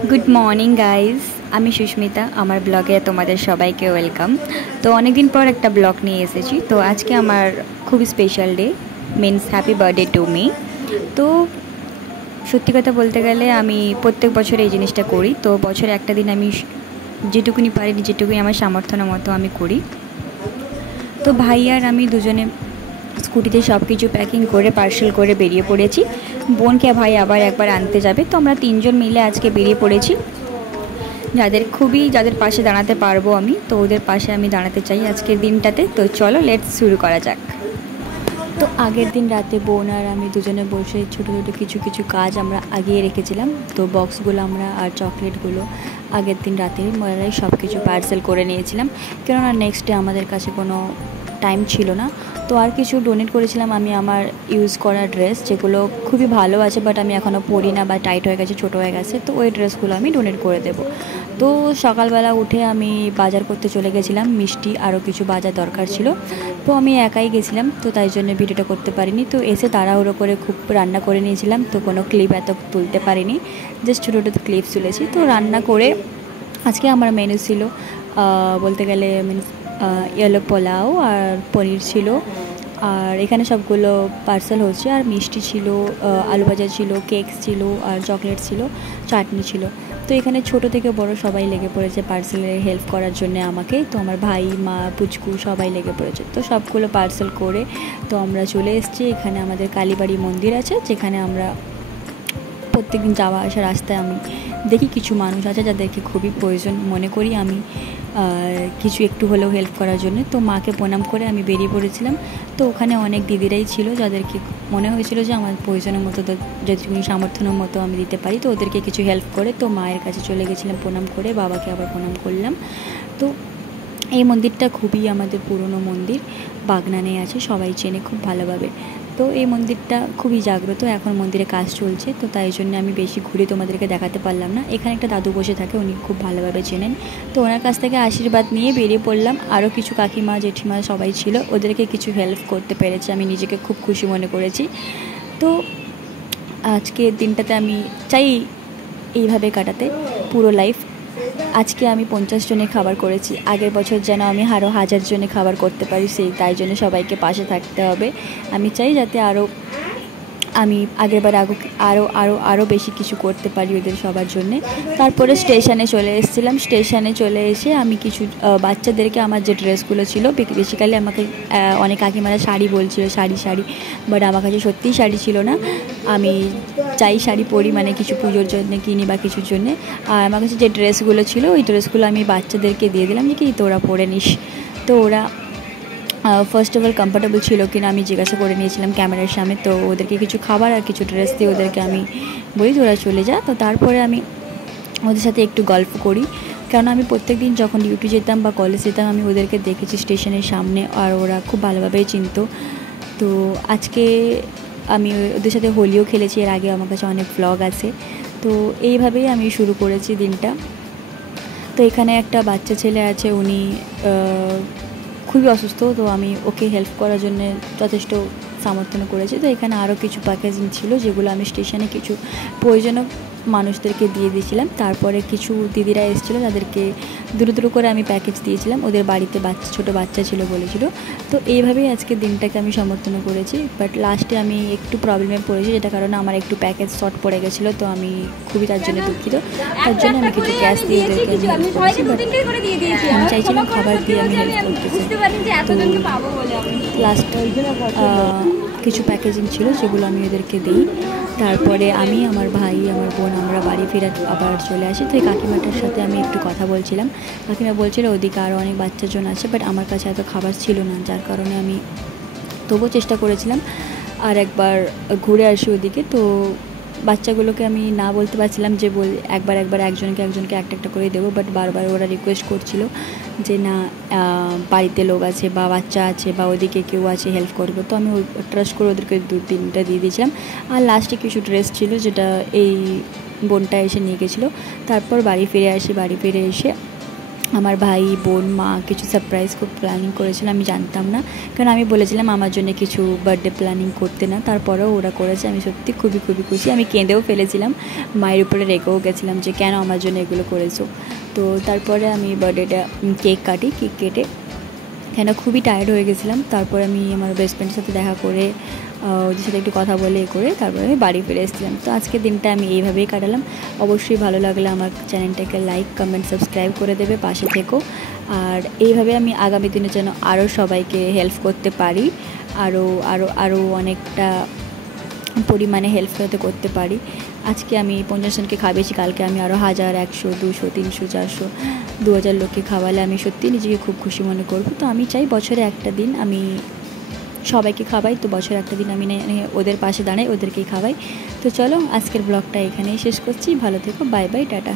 Good morning guys আমি সুস্মিতা আমার ব্লগে তোমাদের সবাইকে ওয়েলকাম। তো অনেক দিন পর একটা ব্লগ নিয়ে এসেছি। তো আজকে আমার খুব special day, means happy birthday to me. তো সত্যি কথা বলতে গেলে আমি প্রত্যেক বছর এই জিনিসটা করি। তো বছরে একটা দিন আমি যেটুকুনি পারি যেটুকুনি আমার সামর্থ্য মতো আমি করি। তো ভাই আর আমি দুজনে স্কুটিতে সব কিছু প্যাকিং করে পার্সেল করে বেরিয়ে পড়েছি। বোনকে ভাই আবার একবার আনতে যাবে, তো আমরা তিনজন মিলে আজকে বেরিয়ে পড়েছি। যাদের পাশে দাঁড়াতে পারবো আমি, তো ওদের পাশে আমি দাঁড়াতে চাই আজকের দিনটাতে। তো চলো লেটস শুরু করা যাক। তো আগের দিন রাতে বোন আর আমি দুজনে বসে ছোটো ছোটো কিছু কিছু কাজ আমরা আগিয়ে রেখেছিলাম। তো বক্সগুলো আমরা আর চকলেটগুলো আগের দিন রাতে মরাই সব কিছু পার্সেল করে নিয়েছিলাম, কেননা নেক্সট ডে আমাদের কাছে কোনো টাইম ছিল না। তো আর কিছু ডোনেট করেছিলাম আমি আমার ইউজ করা ড্রেস, যেগুলো খুবই ভালো আছে বাট আমি এখনও পরি না বা টাইট হয়ে গেছে, ছোটো হয়ে গেছে। তো ওই ড্রেসগুলো আমি ডোনেট করে দেবো। তো সকালবেলা উঠে আমি বাজার করতে চলে গেছিলাম, মিষ্টি আরও কিছু বাজার দরকার ছিল। তো আমি একাই গেছিলাম, তো তাই জন্য ভিডিওটা করতে পারিনি। তো এসে তাড়াহুড়ো করে খুব রান্না করে নিয়েছিলাম, তো কোনো ক্লিপ এত তুলতে পারিনি, জাস্ট ছোটো ছোটো ক্লিপস তুলেছি। তো রান্না করে আজকে আমার মেনু ছিল বলতে গেলে মিন্স ইয়েলো পোলাও আর পনির ছিল, আর এখানে সবগুলো পার্সেল হচ্ছে। আর মিষ্টি ছিল, আলু ভাজা ছিল, কেক ছিল, আর চকলেট ছিল, চাটনি ছিল। তো এখানে ছোট থেকে বড় সবাই লেগে পড়েছে পার্সেলের হেল্প করার জন্য আমাকে। তো আমার ভাই, মা, পুচকু সবাই লেগে পড়েছে। তো সবগুলো পার্সেল করে তো আমরা চলে এসেছি। এখানে আমাদের কালীবাড়ি মন্দির আছে, যেখানে আমরা প্রত্যেকদিন যাওয়া আসা রাস্তায় আমি দেখি কিছু মানুষ আছে যাদেরকে খুবই প্রয়োজন মনে করি আমি কিছু একটু হলেও হেল্প করার জন্য। তো মাকে প্রণাম করে আমি বেরিয়ে পড়েছিলাম। তো ওখানে অনেক দিদিরাই ছিল যাদেরকে মনে হয়েছিল যে আমার প্রয়োজনের মতো যেটুকুনি সামর্থ্যের মতো আমি দিতে পারি, তো ওদেরকে কিছু হেল্প করে তো মায়ের কাছে চলে গেছিলাম প্রণাম করে, বাবাকে আবার প্রণাম করলাম। তো এই মন্দিরটা খুবই আমাদের পুরনো মন্দির, বাগনানে আছে, সবাই চেনে খুব ভালোভাবে। তো এই মন্দিরটা খুবই জাগ্রত, এখন মন্দিরে কাজ চলছে, তো তাই জন্য আমি বেশি ঘুরে তোমাদেরকে দেখাতে পারলাম না। এখানে একটা দাদু বসে থাকে, উনি খুব ভালোভাবে চেনেন। তো ওনার কাছ থেকে আশীর্বাদ নিয়ে বেরিয়ে পড়লাম। আরও কিছু কাকিমা জেঠিমা সবাই ছিল, ওদেরকে কিছু হেল্প করতে পেরেছি, আমি নিজেকে খুব খুশি মনে করেছি। তো আজকের দিনটাতে আমি চাই এইভাবে কাটাতে পুরো লাইফ। আজকে আমি 50 জনের খাবার করেছি, আগের বছর যেন আমি আরও 1000 জনের খাবার করতে পারি, তাই জন্য সবাইকে পাশে থাকতে হবে। আমি চাই যাতে আমি আগেরবার আরও বেশি কিছু করতে পারি ওদের সবার জন্যে। তারপরে স্টেশনে চলে এসেছিলাম। স্টেশনে চলে এসে আমি কিছু বাচ্চাদেরকে আমার যে ড্রেসগুলো ছিল, বেসিক্যালি আমাকে অনেক কাকিমারা শাড়ি বলছিল, শাড়ি, বাট আমার কাছে সত্যিই শাড়ি ছিল না। আমি চাই শাড়ি পরি, মানে কিছু পুজোর জন্য কিনি বা কিছুর জন্যে। আর আমার কাছে যে ড্রেসগুলো ছিল ওই ড্রেসগুলো আমি বাচ্চাদেরকে দিয়ে দিলাম যে কি তোরা পরে নিস। তো ওরা ফার্স্ট অফ অল কমফর্টেবল ছিল কিনা আমি জিজ্ঞাসা করে নিয়েছিলাম ক্যামেরার সামনে। তো ওদেরকে কিছু খাবার আর কিছু ড্রেস দিয়ে ওদেরকে আমি বলি ওরা চলে যা। তো তারপরে আমি ওদের সাথে একটু গল্প করি, কারণ আমি প্রত্যেক দিন যখন ডিউটি যেতাম বা কলেজ যেতাম আমি ওদেরকে দেখেছি স্টেশনের সামনে, আর ওরা খুব ভালোভাবেই চিনতো। তো আজকে আমি ওদের সাথে হোলিও খেলেছি, এর আগে আমার কাছে অনেক ব্লগ আছে। তো এইভাবেই আমি শুরু করেছি দিনটা। তো এখানে একটা বাচ্চা ছেলে আছে, উনি খুবই অসুস্থ, তো আমি ওকে হেল্প করার জন্য যথেষ্ট সমর্থন করেছি। তো এখানে আরও কিছু প্যাকেজিং ছিল যেগুলো আমি স্টেশনে কিছু প্রয়োজনীয় মানুষদেরকে দিয়ে দিয়েছিলাম। তারপরে কিছু দিদিরা এসেছিলো যাদেরকে দ্রুত করে আমি প্যাকেজ দিয়েছিলাম, ওদের বাড়িতে ছোটো বাচ্চা ছিল বলেছিল। তো এইভাবেই আজকে দিনটাকে আমি সমর্থন করেছি। বাট লাস্টে আমি একটু প্রবলেমে পড়েছি, যেটা কারণে আমার একটু প্যাকেজ শর্ট পড়ে গেছিলো। তো আমি খুবই তার জন্য দুঃখিত, তার জন্য আমি কিছু ক্যাশ দিয়ে ওদেরকে হেল্প করেছি। বাট আমি চাইছিলাম খাবার দিয়ে আমি হেল্প করতেছি। তো লাস্ট কিছু প্যাকেজিং ছিল যেগুলো আমি ওদেরকে দিই। তারপরে আমি, আমার ভাই, আমার বোন আমরা বাড়ি ফেরা আবার চলে আসি। তো এই কাকিমাটার সাথে আমি একটু কথা বলছিলাম। কাকিমা বলছিল ওদিকে আরও অনেক বাচ্চাজন আছে, বাট আমার কাছে এত খাবার ছিল না, যার কারণে আমি তবুও চেষ্টা করেছিলাম আর একবার ঘুরে আসি ওদিকে। তো বাচ্চাগুলোকে আমি না বলতে পারছিলাম যে একবার একজনকে একটা করে দেবো, বাট বারবার ওরা রিকোয়েস্ট করছিল যে না বাড়িতে লোক আছে বা বাচ্চা আছে বা ওদিকে কেউ আছে হেল্প করবে। তো আমি ট্রাস্ট করে ওদেরকে 2-3টা দিয়ে দিয়েছিলাম। আর লাস্টে কিছু ড্রেস ছিল যেটা এই বোনটা এসে নিয়ে গেছিলো। তারপর বাড়ি ফিরে আসি, বাড়ি ফিরে এসে আমার ভাই বোন মা কিছু সারপ্রাইজ খুব প্ল্যানিং করেছিল, আমি জানতাম না, কারণ আমি বলেছিলাম আমার জন্য কিছু বার্থডে প্ল্যানিং করতে না, তারপরেও ওরা করেছে। আমি সত্যি খুবই খুবই খুশি, আমি কেঁদেও ফেলেছিলাম, মায়ের উপরে রেখেও গেছিলাম যে কেন আমার জন্য এগুলো করেছো। তো তারপরে আমি বার্থডেটা কেক কেটে কেন খুবই টায়ার্ড হয়ে গেছিলাম। তারপরে আমি আমার বেস্ট ফ্রেন্ডের সাথে দেখা করে ওদের সাথে একটু কথা বলে করে তারপরে আমি বাড়ি ফিরে এসেছিলাম। তো আজকের দিনটা আমি এইভাবেই কাটালাম। অবশ্যই ভালো লাগলে আমার চ্যানেলটাকে লাইক কমেন্ট সাবস্ক্রাইব করে দেবে, পাশে থেকো। আর এইভাবে আমি আগামী দিনের জন্য আরও সবাইকে হেল্প করতে পারি, আরও আরও আরও অনেকটা পরিমাণে হেল্প করতে পারি। আজকে আমি 50 জনকে খাওয়াইছি, কালকে আমি আরও 1000 100 200 300 400 2000 লোককে খাওয়ালে আমি সত্যি নিজেকে খুব খুশি মনে করবো। তো আমি চাই বছরে একটা দিন আমি সবাইকে খাওয়াই, তো বছরে একটা দিন আমি ওদের পাশে দাঁড়াই, ওদেরকেই খাওয়াই। তো চলো আজকের ব্লগটা এখানেই শেষ করছি, ভালো থেকো, বাই বাই, টাটা।